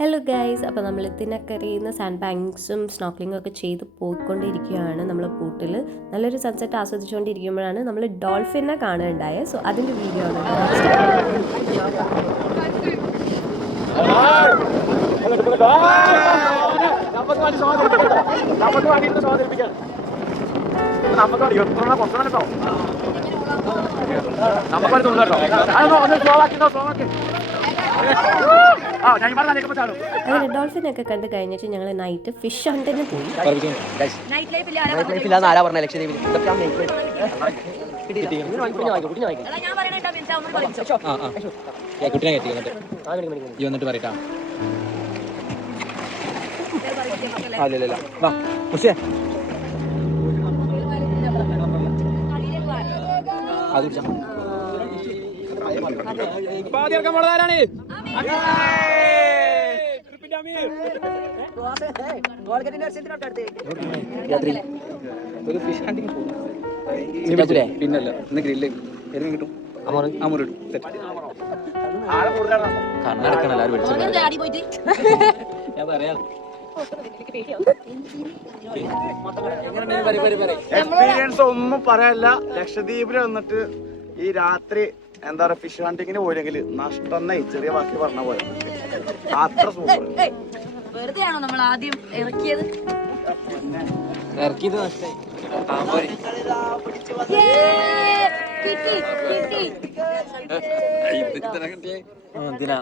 Hello guys, അപ്പോൾ നമ്മൾ തിനക്കരയിൽ നിന്ന് സാൻഡ് ബാങ്ക്സും സ്നോക്ലിങ്ങും ഒക്കെ ചെയ്ത് പോയിക്കൊണ്ടിരിക്കുകയാണ്. നമ്മൾ ബോട്ടിൽ നല്ലൊരു സൺസെറ്റ് ആസ്വദിച്ചുകൊണ്ടിരിക്കുമ്പോഴാണ് നമ്മൾ ഡോൾഫിനെ കാണുകയുണ്ടായത്. സോ അതിൻ്റെ വീഡിയോ ആണ്. അങ്ങനെ ഡോൾഫിനൊക്കെ കണ്ട് കഴിഞ്ഞിട്ട് ഞങ്ങൾ നൈറ്റ് ഫിഷ് ഹണ്ടിന് പോയി. പിന്നല്ല ഇന്ന് ഗ്രില്ല് കിട്ടും. കണ്ണടക്കണം എല്ലാവരും എക്സ്പീരിയൻസ് ഒന്നും പറയാനില്ല. ലക്ഷദ്വീപിൽ വന്നിട്ട് ഈ രാത്രി എന്താ പറയാ ഫിഷ് ഹണ്ടിങ്ങിന് പോയില്ലെങ്കിൽ നഷ്ടം ചെറിയ ബാക്കി പറഞ്ഞ പോലെ അത്ര സൂപ്പർ. വെറുതെ ആണോ നമ്മൾ ആദ്യം ഇറക്കിയത്? നഷ്ടായി. എന്തിനാ